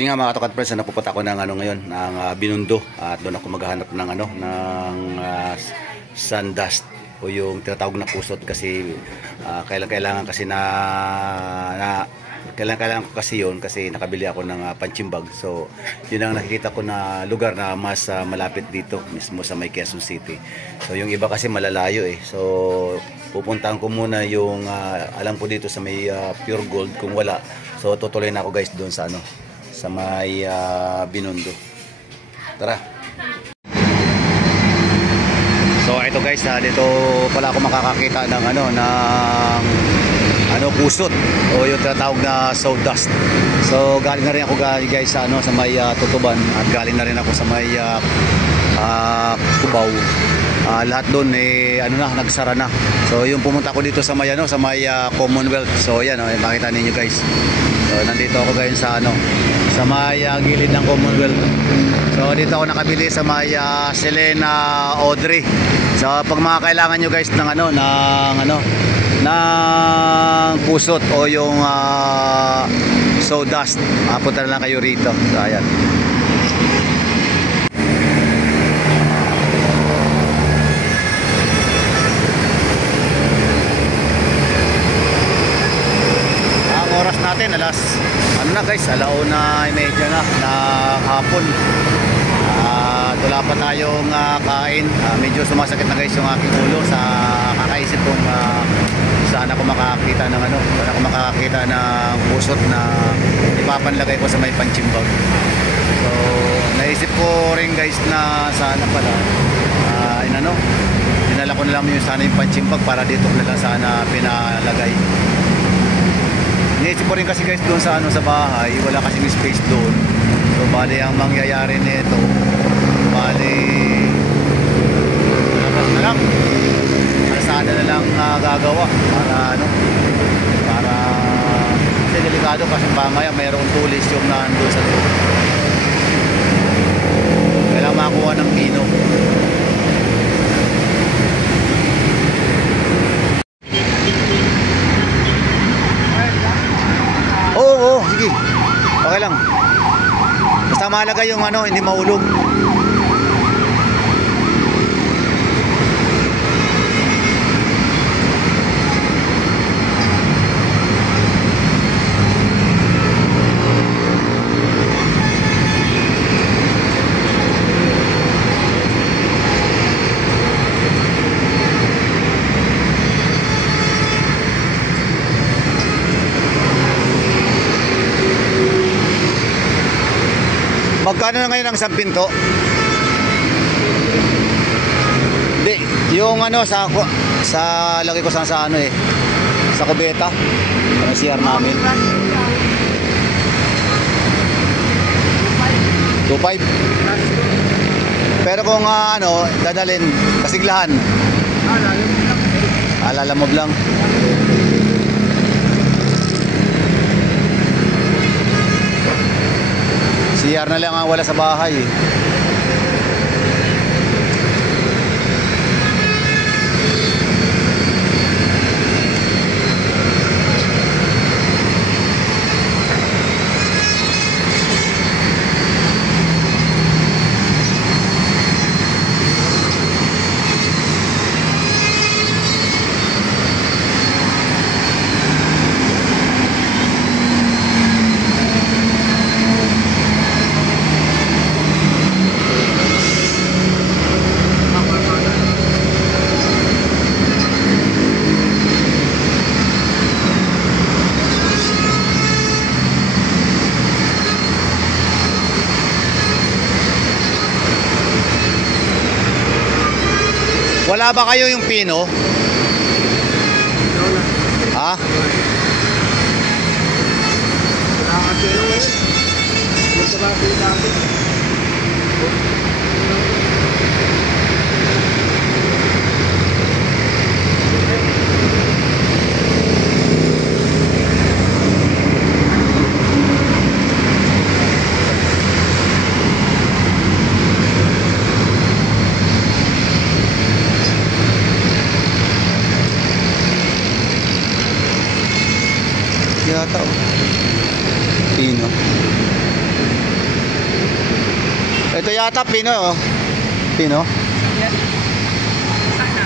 Yun nga mga katokat friends, napupunta ako ng ano ngayon, ng Binondo, at doon ako maghahanap ng ano ng sandust o yung tinatawag na kusot kasi kailangan kasi kailangan ko kasi yun kasi nakabili ako ng panchimbag. So yun ang nakikita ko na lugar na mas malapit dito mismo sa may Quezon City. So yung iba kasi malalayo eh. So pupuntahan ko muna yung alam ko dito sa may Pure Gold. Kung wala, so tutuloy na ako guys doon sa ano sa may Binondo. Tara. So ito guys, dito pala ako makakakita ng kusot o yung tinatawag na sawdust. So galing na rin ako guys sa sa may Tutuban at galing na rin ako sa may Cubao. Lahat doon nagsara na. So yung pumunta ko dito sa may Commonwealth. So yan makita ninyo guys. So nandito ako guys sa sa may gilid ng Commonwealth. So dito ako nakabili sa may Selena Audrey. So pag mga kailangan nyo guys ng ng kusot o yung sawdust, punta na lang kayo rito. So ayan. Ang oras natin alas na guys, 1:30 na hapon. Wala pa tayong kain. Medyo sumasakit na guys yung aking ulo sa kakaisip kong saan ako makakita ng saan ako makakita ng pusot na ipapanlagay ko sa may panchimbag. So naisip ko rin guys na sana pala dinala ko na lang yung sana yung panchimbag para dito ko na lang sana pinalagay. Naisip ko rin kasi guys doon sa sa bahay, wala kasing space doon. So bali ang mangyayari nito, bali na lang sana na lang gagawa para kasi delikado kasi mamaya mayroong tulis yung nandun sa loob. Kailangan makakuha ng pino. Oo, sige. Okay lang. Basta mahalaga yung hindi mahulog. Magkano na ngayon ang isang pinto? Hindi, yung sa lagay ko sa sa kubeta. Ang CR namin. 2.5. Pero kung dadalhin Kasiglahan. Lalamove lang. CR na lang ang wala sa bahay eh. Wala ba kayo yung pino? Ha? yata oh. Pino. Ito yata pino, oh. Pino. Yan. Sana.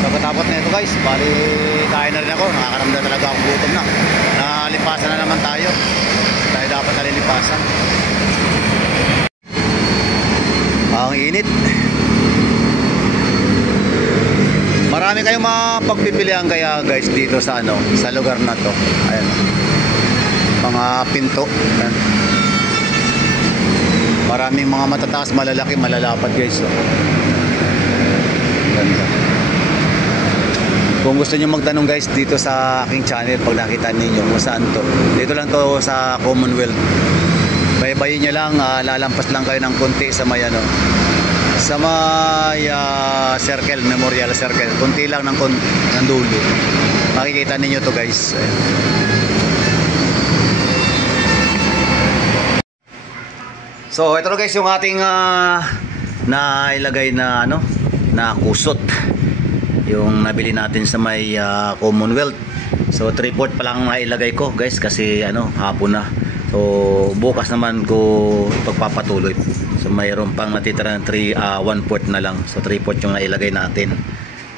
Pagkatapos na ito guys, bali kain na rin ako. Nakakaramdam talaga akong gutom na. Nalipasan na naman tayo. Tayo dapat nalilipasan. Ang init. Marami kayong mapagpipilian kaya guys dito sa ano, sa lugar na to. Ayan. Mga pinto. Ayan. Maraming mga matataas, malalaki, malalapad guys. Oh. Ganda. Kung gusto niyo magtanong guys dito sa aking channel, pag nakita ninyo kung saan to, dito lang to sa Commonwealth. Baybayin nyo lang, lalampas lang kayo ng konti sa may ano, sa may circle, memorial circle, konti lang ng dulo. Makikita ninyo to guys. So ito na guys yung ating nailagay na ano, na kusot, yung nabili natin sa may Commonwealth. So 3/4 pa lang nailagay ko guys kasi ano, hapon na. So bukas naman ko pagpapatuloy. So mayroon pang natitira ng 1/4 na lang. So 3/4 yung nailagay natin.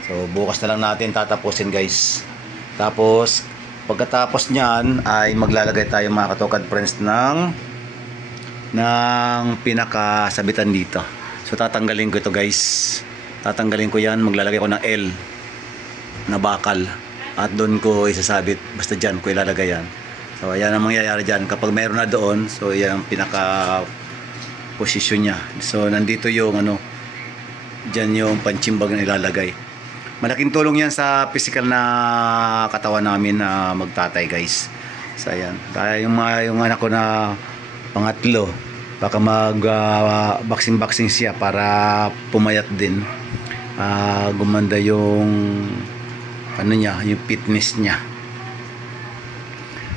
So bukas na lang natin tatapusin guys. Tapos pagkatapos niyan ay maglalagay tayo mga katokad friends ng pinakasabitan dito. So tatanggalin ko ito guys. Tatanggalin ko yan, maglalagay ko ng L na bakal at doon ko isasabit, basta dyan ko ilalagay yan. So ayan ang mangyayari dyan kapag mayroon na doon. So yan ang pinaka posisyon niya. So nandito yung ano, dyan yung panchimbag na ilalagay. Malaking tulong yan sa physical na katawan namin na magtatay guys. So ayan, dahil yung anak ko na pangatlo, baka mag boxing siya para pumayat din, gumanda yung ano niya, yung fitness niya.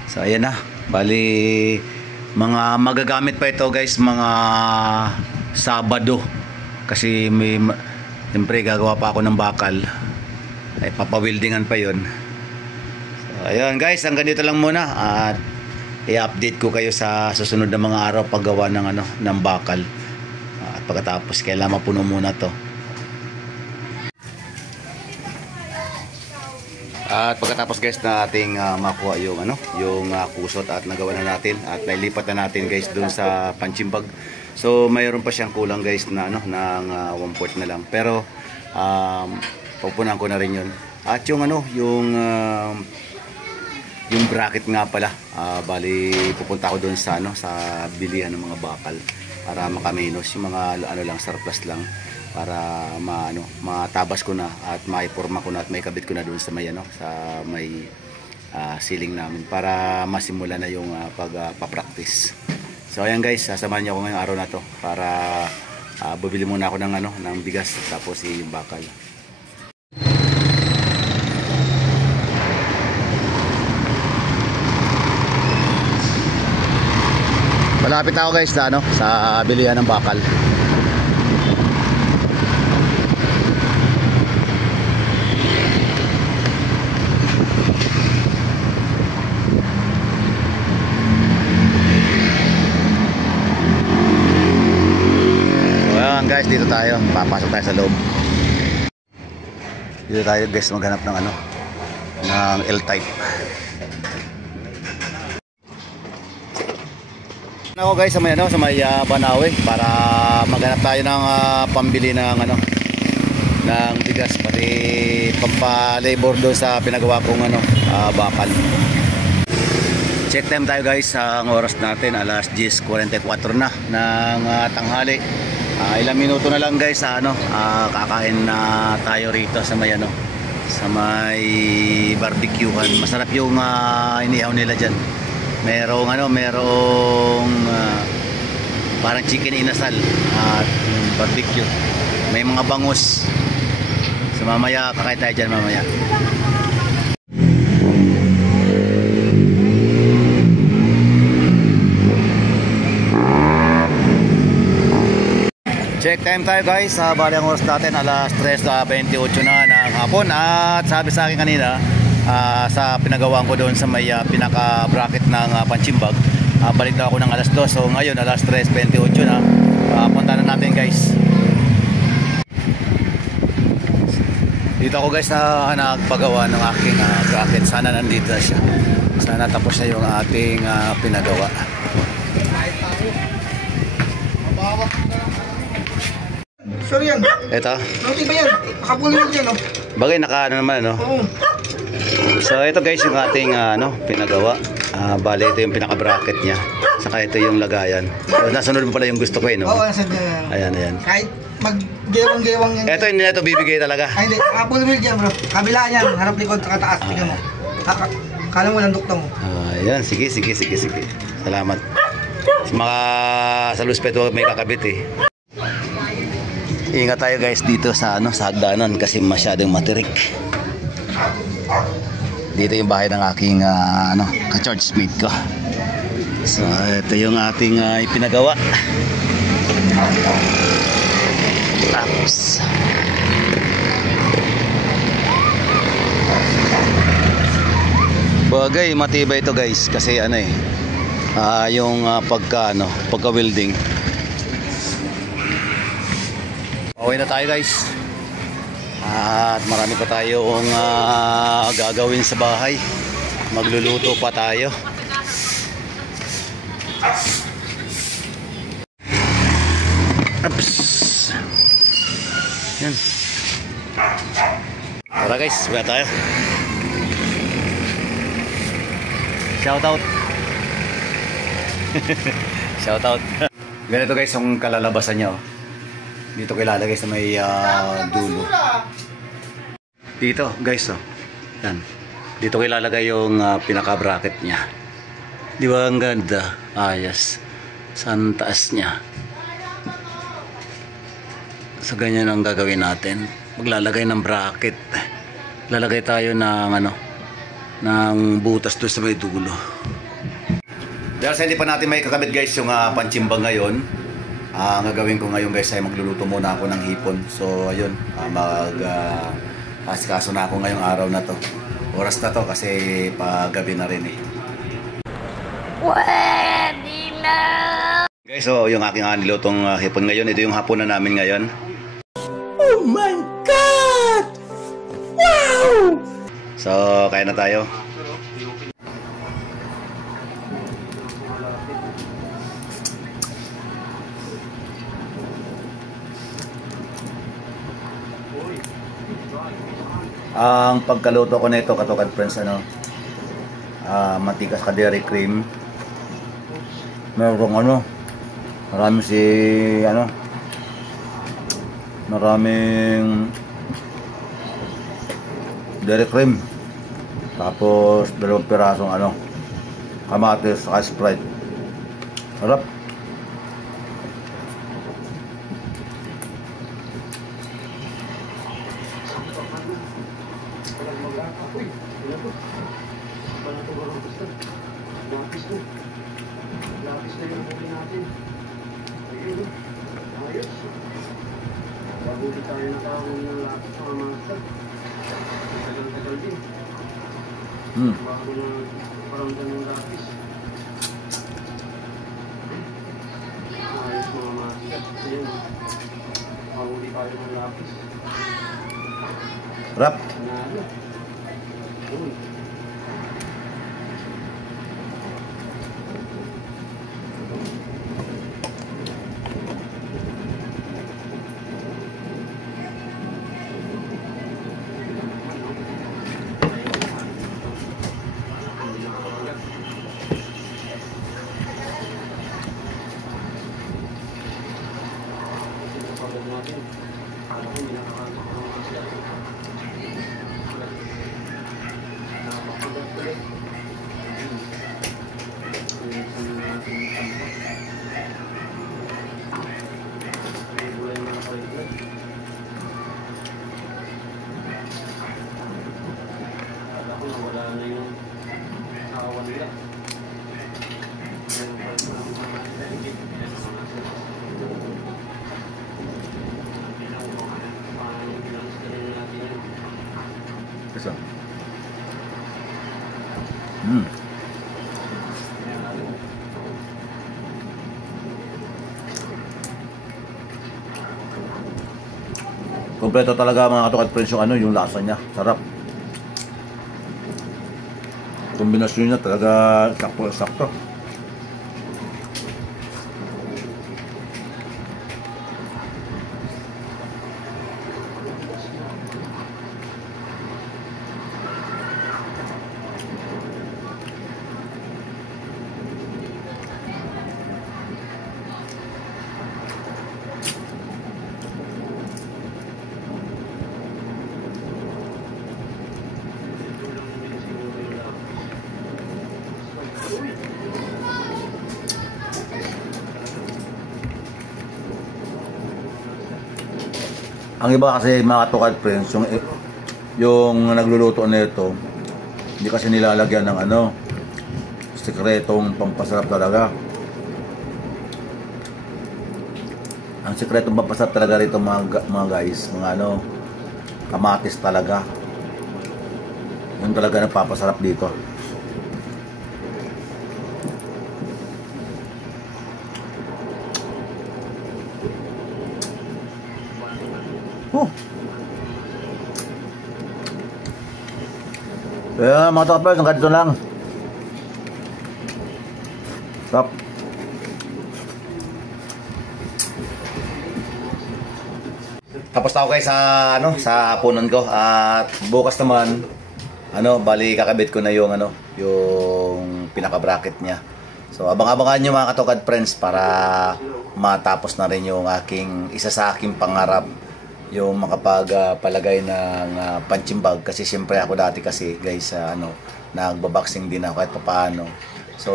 So ayan na, bali mga magagamit pa ito guys mga Sabado kasi may siyempre gagawa pa ako ng bakal, ay papawildingan pa yon. So ayun guys, hanggang dito lang muna at i-update ko kayo sa susunod na mga araw paggawa ng ano, ng bakal. At pagkatapos kailangan mapuno muna to. At pagkatapos guys na ating makuha yung ano, yung kusot at nagawa na natin at nailipat na natin guys doon sa panchimbag. So mayroon pa siyang kulang guys na ano, ng 1/4 na lang. Pero pupunan ko na rin 'yon. At yung ano, yung bracket nga pala, bali pupunta ako doon sa ano, sa bilihan ng mga bakal para makaminos yung mga ano lang, surplus lang, para matabas ko na at maiporma ko na at may kabit ko na doon sa may ano, sa may ceiling namin para masimula na yung pagpa-practice. So ayan guys, sasamahan niyo ako ngayong araw na to para bibili muna ako ng ano, ng bigas tapos yung bakal. Malapit na ako guys sa ano, sa bilihan ng bakal. Guys, dito tayo, papasok tayo sa loob. Dito tayo guys maghanap ng ano, ng L-type. Ako guys sa may ano, sa may Banawe para maghanap tayo ng pambili ng ano, ng bigas pati pampa-labor doon sa pinagawa kong ano, bakal. Check time tayo guys, ang oras natin alas 10:44 na ng tanghali. Ilang minuto na lang guys ano, kakain na tayo rito sa may ano, sa may barbecuehan. Masarap yung inihaw nila diyan. Merong ano, parang chicken inasal at barbecue. May mga bangus. So mamaya kakain tayo diyan mamaya. Check time tayo guys. Bali ang oras natin alas 3:28 na ng hapon. At sabi sa akin kanina sa pinagawaan ko doon sa may pinaka-bracket ng Panchimbag, balik na ako ng alas 2. So ngayon alas 3:28 na. Punta na natin guys. Dito ako guys na nagpagawa ng aking bracket. Sana nandito na siya. Sana tapos na yung ating pinagawa. Sorry yan. Ito. Hindi ba yan? Nakapulog yan, no? Bagay naka ano naman, no? Oo. So ito guys yung ating pinagawa. Bali ito yung pinaka-bracket niya. Saka ito yung lagayan. So, nasunod mo pala yung gusto ko no? Oo, nasa dyan. Ayan. Kahit mag-gewang-gewang yan. Ito hindi na ito bibigay talaga. Ay, hindi. Nakapulog yan, bro. Kabila yan. Harap likod, saka taas. Tingnan mo. Kala mo lang dukta mo. Ayan, sige. Salamat. Sa luspet may kakabit eh. Ingat tayo guys dito sa sa hagdanan kasi masyadong matirik. Dito yung bahay ng aking ka-charge mate ko. So ito yung ating ipinagawa. Tapos bagay matibay ito guys kasi yung pagka welding. Okay na tayo guys. At marami pa tayong gagawin sa bahay. Magluluto pa tayo. Ups. Yan. Tara guys, buya tayo. Shout out. Shout out. Ganito guys yung kalalabasan niya. Dito kilalagay sa may dulo. Dito guys yan. Dito kilalagay yung pinaka-bracket niya. Di ba ang ganda? Ayos. Saan taas niya? So ganyan ang gagawin natin. Maglalagay ng bracket. Lalagay tayo ng ng butas doon sa may dulo. Dahil sa hindi pa natin may kakabit guys yung panchimbang ngayon, ang gagawin ko ngayon guys ay magluluto muna ako ng hipon. So ayun, asikaso na ako ngayong araw na to. Oras na to kasi paggabi na rin eh. Pwede na! Guys, so yung aking nilutong hipon ngayon, ito yung hapon na namin ngayon. Oh my God! Wow! So kaya na tayo. Ang pagkaluto ko nito katugad friends matigas ka dairy cream. Merong maraming dairy cream. Tapos 2 pirasong kamatis at Sprite. Harap. Lapis na yung huli natin. Ayun, ayos. Bahuli tayo na kahon ng lapis mga master. Tagal-tagal din. Bago na paramdam ng lapis. Ayos mga master. Ayun, bahuli tayo ng lapis. Harap. Nanalo. Uy. guys. Mm. Kompleto talaga mga katukat friends yung ano, yung lasa niya. Sarap. Kombinasyon niya talaga sakto-sakto. Ang iba kasi mga tukad friends, yung nagluluto nito, hindi kasi nilalagyan ng ano, sikretong pampasarap talaga. Ang sikretong pampasarap talaga rito mga guys, mga ano, kamatis talaga. Yung talaga nagpapasarap dito. Oh. Kaya mga kapatid, hanggang dito lang. Stop. Tapos ako guys sa ano, sa hapunan ko at bukas naman bali kakabit ko na yung yung pinaka-bracket niya. So abang-abangan niyo mga katukad friends para matapos na rin yung isa sa aking pangarap, yung makapagpalagay ng punching bag kasi siyempre ako dati kasi guys nagbaboxing din ako kahit papaano. So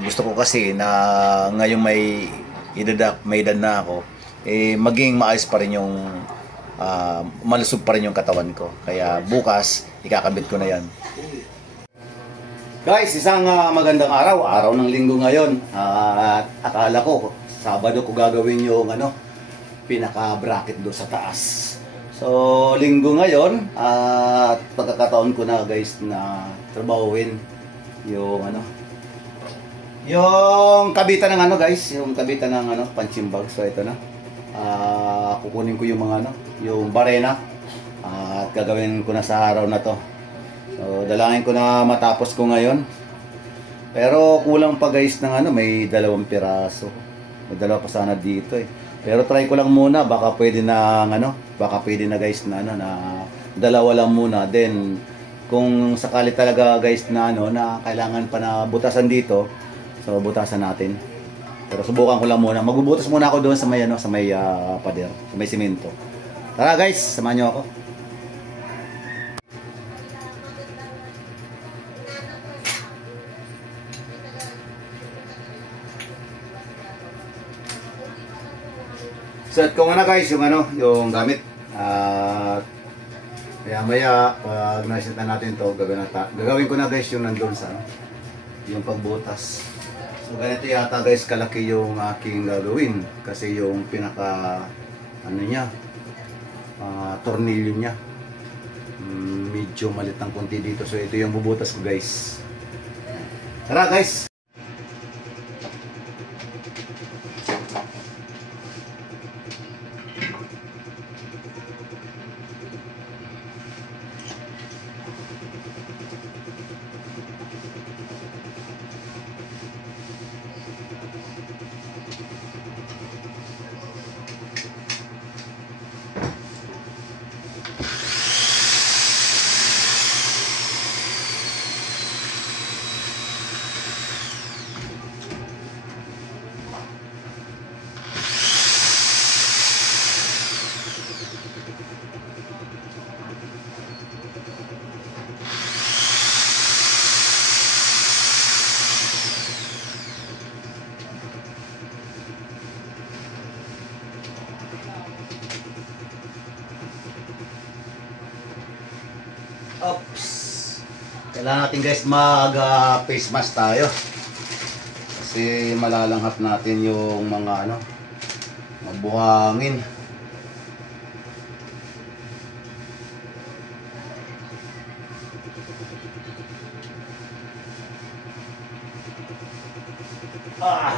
gusto ko kasi na ngayong may edad na ako maging maayos pa rin yung malusog pa rin yung katawan ko. Kaya bukas ikakabit ko na yan. Guys, isang magandang araw ng linggo ngayon. At akala ko Sabado ko gagawin yung pinaka-bracket do sa taas. So, linggo ngayon at pagkakataon ko na guys na trabahuin yung yung kabitan ng guys, yung kabitan ng punching bag. So ito na. Kukunin ko yung mga yung barena at gagawin ko na sa araw na to. So, dalangin ko na matapos ko ngayon. Pero kulang pa guys ng may 2 piraso. May 2 pa sana dito eh. Pero try ko lang muna, baka pwede na guys na na 2 lang muna. Then kung sakali talaga guys na na kailangan pa na butasan dito, so butasan natin. Pero subukan ko lang muna. Magbubutas muna ako doon sa may pader, sa may simento. Tara guys, samahan niyo ako. Set ko muna guys yung gamit. Maya pag na-set na natin to, gagawin ko na guys yung nandun sa yung pagbutas. So ganito yata guys kalaki yung aking gagawin kasi yung pinaka niya tornilyo niya medyo malit ng konti dito. So ito yung bubutas ko guys. Tara guys. Oops. Kailangan natin guys mag-face mask tayo. Kasi malalanghap natin yung mga mabuhangin. Ah.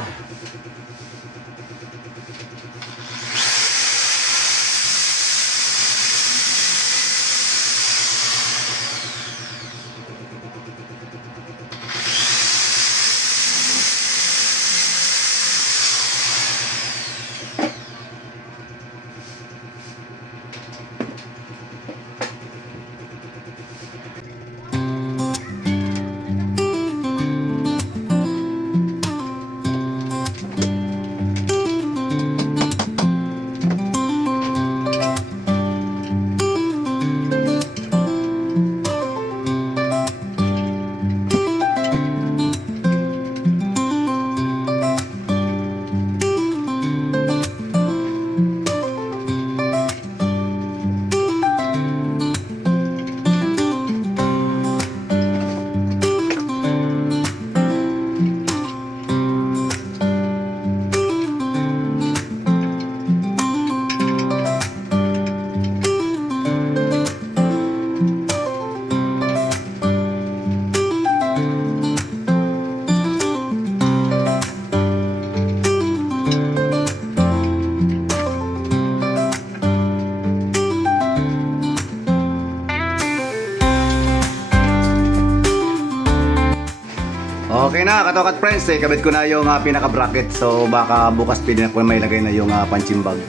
Okay na, katokat friends, kabit ko na yung pinaka-bracket. So baka bukas pwede na ko may lagay na yung punching bag.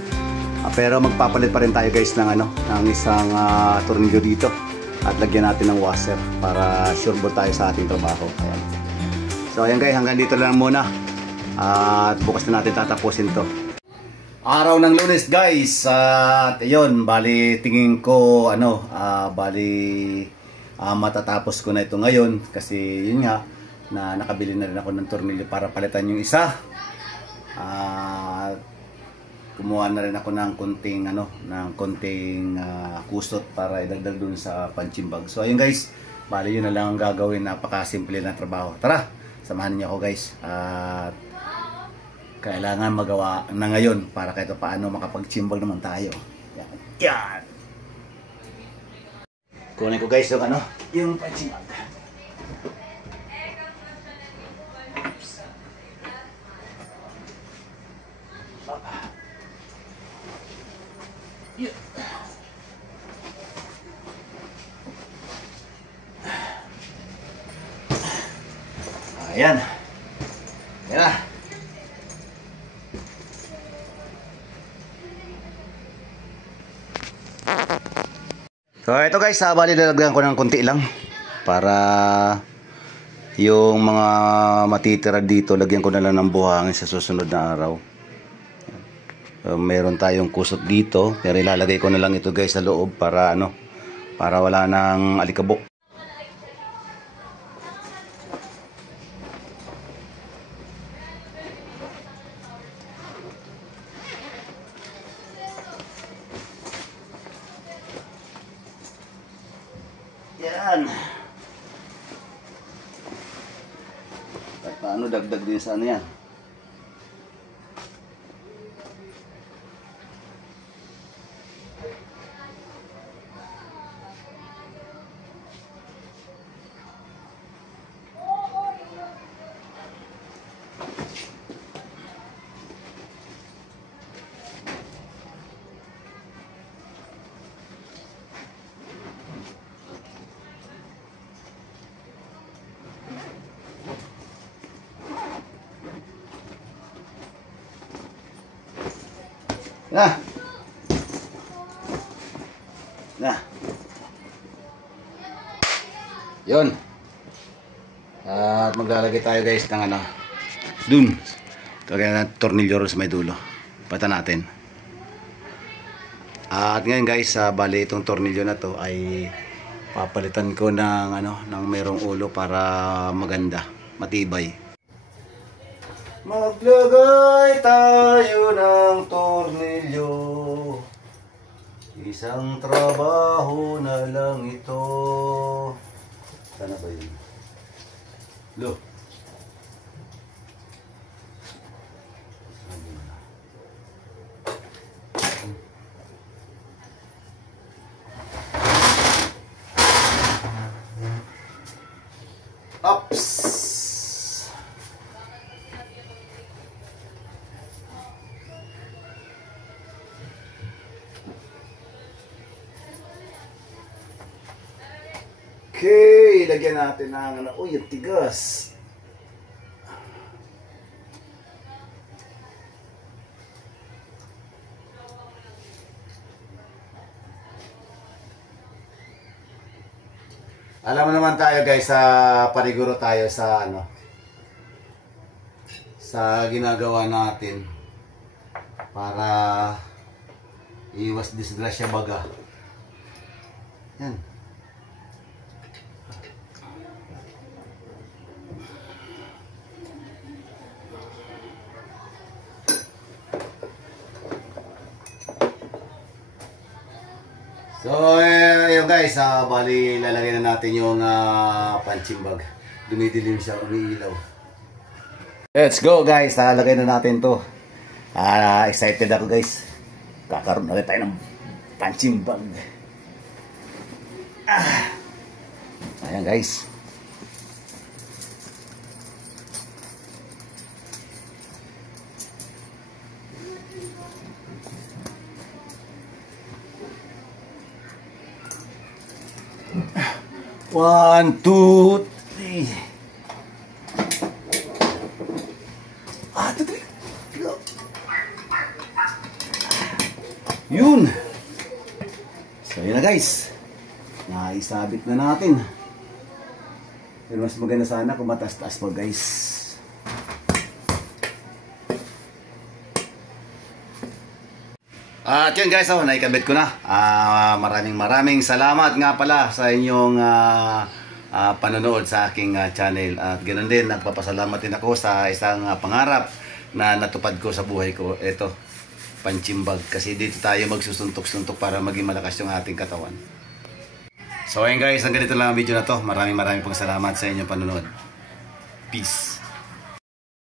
Pero magpapalit pa rin tayo guys ng ng isang tornilyo dito. At lagyan natin ng washer para sure board tayo sa ating trabaho. Ayan. So ayan guys, hanggang dito lang muna. At bukas na natin tatapusin to. Araw ng Lunes guys. At yun, bali tingin ko matatapos ko na ito ngayon. Kasi yun nga, na nakabili na rin ako ng tornilyo para palitan yung isa. Kumuha na rin ako ng konting kusot para idagdag dun sa punching bag. So ayun guys, bali yun na lang ang gagawin. Napakasimple na trabaho. Tara, samahan niyo ako guys. At kailangan magawa na ngayon para kahit paano makapag-chimbag naman tayo. Yan. Yan. Kunin ko guys yung punching bag. Ayan. Ayan na. So ito guys, bali lalagyan ko ng konti lang para yung mga matitira dito, lagyan ko na lang ng buhangin sa susunod na araw. Meron tayong kusot dito, pero ilalagay ko na lang ito guys sa loob para para wala nang alikabok. Yan. At paano dagdag din sa yan. Nah. Nah. Yun. At maglalagay tayo guys ng dun. Lagyan natin tornilyo sa may dulo. Pata natin. At ngayon guys, bali itong tornilyo na to ay papalitan ko ng ng merong ulo para maganda, matibay. Maglagay tayo ng tornilyo. Isang trabaho na lang ito. Sana ba yun? Lo. Ups. Okay, lagyan natin ng ano. Uy, yung tigas. Alam mo naman tayo guys, sa pariguro tayo sa ano, sa ginagawa natin para iwas disgrasya baga. Yan. So, yun guys, bali lalagay na natin yung punching bag. Dumidilim siya, umiilaw. Let's go guys, lalagay na natin to. Excited ako guys. Kakaroon na tayo ng punching bag. Ayan guys. One, two, three. 2, 3. Go. Yun. So yun na guys. Naisabit na natin. Pero mas maganda sana kung mataas-taas pa guys. At yun guys, naikabit ko na. Maraming salamat nga pala sa inyong panonood sa aking channel. At ganoon din, nagpapasalamat din ako sa isang pangarap na natupad ko sa buhay ko. Ito, punching bag. Kasi dito tayo magsusuntok-suntok para maging malakas yung ating katawan. So ayun guys, hanggang dito lang ang video na to. Maraming pong salamat sa inyong panonood. Peace.